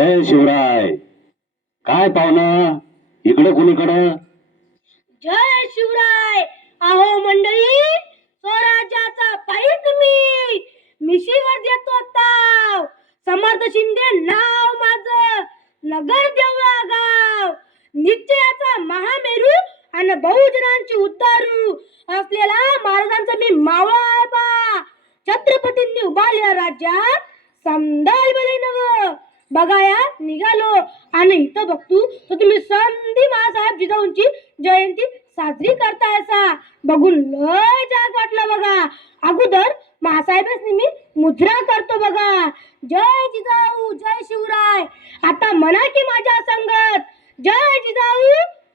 जय शिवराय. काय पाहुणं इकडे कुणीकडं? जय शिवराय. अहो मंडळी, स्वराज्याचा पाईक मिशीवर देतो ताव. समर्थ शिंदे नाव माझं, नगर देवळा गाव. निश्चयाचा महामेरू आणि बहुजनांची उद्धारू असलेला महाराजांचा मी मावळा आहे बा. छत्रपतींनी उभारलेल्या राज्यात समदाय बले नव. बघा या निघालो आणि इथं बघतो तर तुम्ही संधी महासाहेब जिजाऊंची जयंती साजरी करतायसा. बघून लय जाग वाटलं बघा. अगोदर महासाहेबांनी मी मुद्रा करतो बघा. जय जिजाऊ जय शिवराय. आता म्हणा की माझ्या संगत, जय जिजाऊ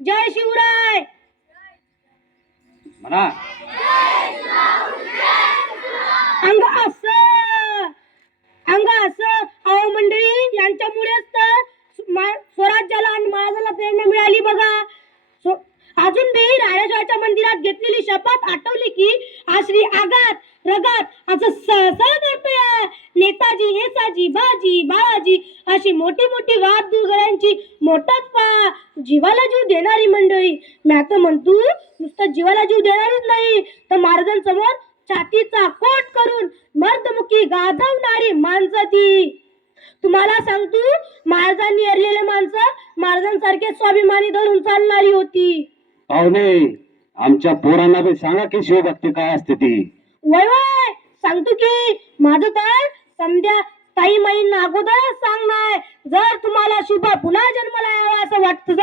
जय शिवराय. म्हणा. अंग असं अहो मंडळी, यांच्यामुळेच तर स्वराज्याला आणि महाराजाला प्रेरणा मिळाली बघा. अजून मी राणेश्वराच्या मंदिरात घेतलेली शपथ आठवली की आश्री आगात रगात असं सहसा करतोय. नेताजी येसाजी बाजी बाळाजी अशी मोठी मोठी वादुगड्यांची मोठच पा जीवाला जीव देणारी मंडळी. मी आता म्हणतो नुसतं जीवाला जीव देणारच नाही तर महाराजांसमोर छातीचा कोट करून मर्दमुखी गाजवणारी माणसं ती. तुम्हाला सांगतो महाराजांनी हरलेले माणसं महाराजांसारखे स्वाभिमानी धरून चालणारी होती. पाहुणे आमच्या पोरांना बी सांगा की शिवभक्ती काय असते ती. वय वय सांगतो की. माझं तर समध्या ताई माईंना अगोदरच सांगणार, जर तुम्हाला शुभ पुन्हा जन्माला यावा असं वाटतं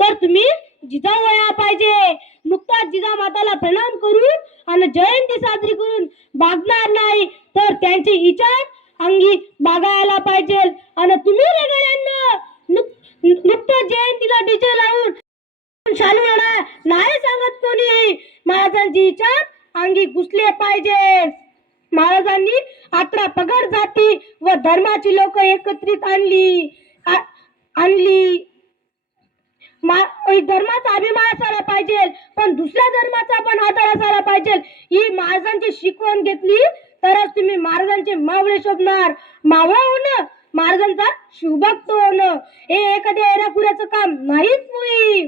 तर तुम्ही जिजाऊ वया पाहिजे. नुकताच जिजामाताला प्रणाम करून आणि जयंती साजरी करून भागणार नाही तर त्यांची विचार अंगी बागायला पाहिजे. आणि तुम्ही रेगड्यांना नुकतं जयंतीला डीजे लावून शालू नाही सांगत कोणी. महाराजांची विचार अंगी घुसले पाहिजे. महाराजांनी 18 पगड जाती व धर्माची लोक एकत्रित आणली. धर्माचा अभिमान असायला पाहिजे पण दुसऱ्या धर्माचा पण आदर असायला पाहिजे. ही महाराजांची शिकवण घेतली तरच तुम्ही महाराजांचे मावळे शोधणार. मावळा होणं महाराजांचा शिवभक्त होणं हे एखाद्या एराकुऱ्याचं काम नाहीच मुळी.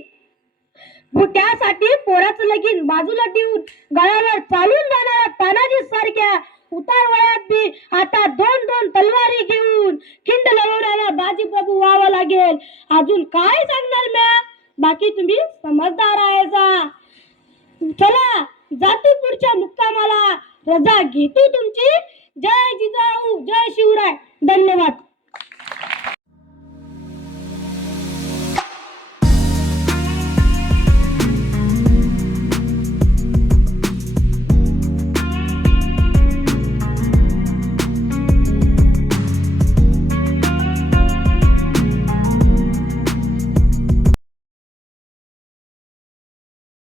त्यासाठी पोराचं लगीन बाजूला ठेवून गळ्यावर चालून जाणाऱ्या तानाजी सारख्या उतार वयात बी आता 2-2 तलवारी घेऊन खिंड लढवणाऱ्या बाजी प्रभू व्हावा लागेल. अजून काय सांगणार म्या, बाकी तुम्ही समजदार आहेसा. चला जातो पुढच्या मुक्कामाला. रजा घेतो तुमची. जय